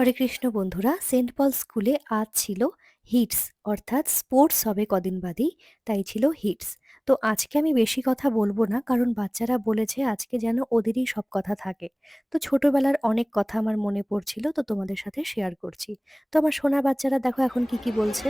হরে কৃষ্ণ বন্ধুরা, সেন্ট পল স্কুলে আজ ছিল হিটস, অর্থাৎ স্পোর্টস হবে কদিন বাদেই, তাই ছিল হিটস। তো আজকে আমি বেশি কথা বলবো না, কারণ বাচ্চারা বলেছে আজকে যেন ওদেরই সব কথা থাকে। তো ছোটবেলার অনেক কথা আমার মনে পড়ছিল, তো তোমাদের সাথে শেয়ার করছি। তো আমার সোনা বাচ্চারা দেখো এখন কি কি বলছে।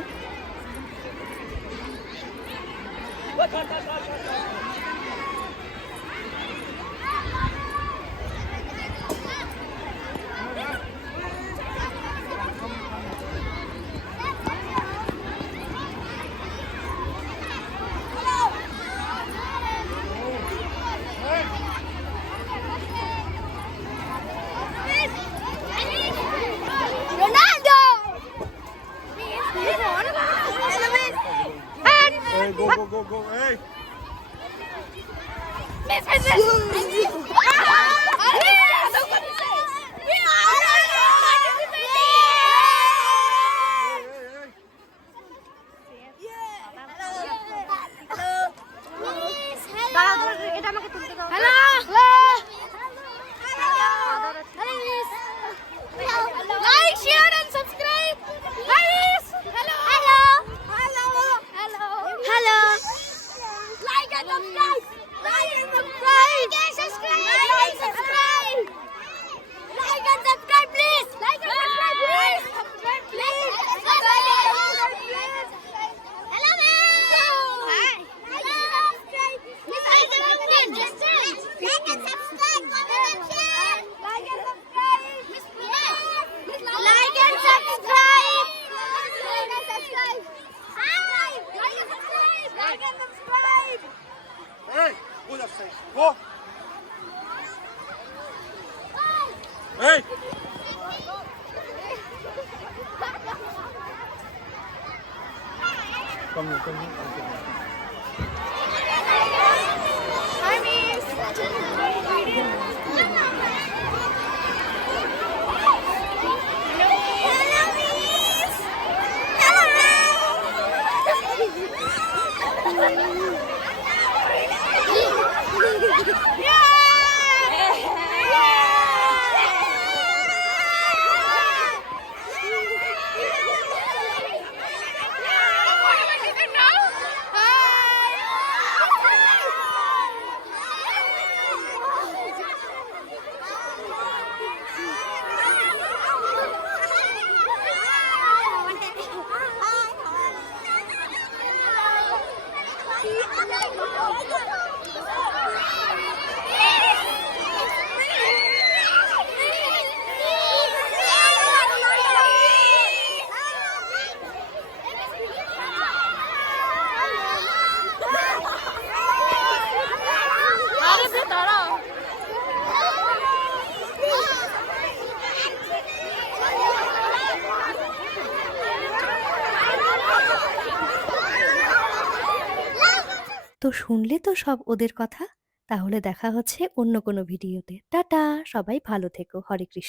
Ronaldo! Hey, go. Hey. এটা আমাকে তুলতে দাও। Like, share and subscribe. Guys, hello. Like and subscribe. Like and subscribe. Please. Like and subscribe, please. Hello, Hi. Like and subscribe. Like and subscribe. Like and subscribe. Like and subscribe. Like and subscribe. Hi. Like and subscribe. Like and subscribe. Hey, go that side. Go. Hey. Come here. Hi, Miss. Hello, Miss. তো শুনলে তো সব ওদের কথা। তাহলে দেখা হচ্ছে অন্য কোনো ভিডিওতে। টাটা, সবাই ভালো থেকো। হরে কৃষ্ণ।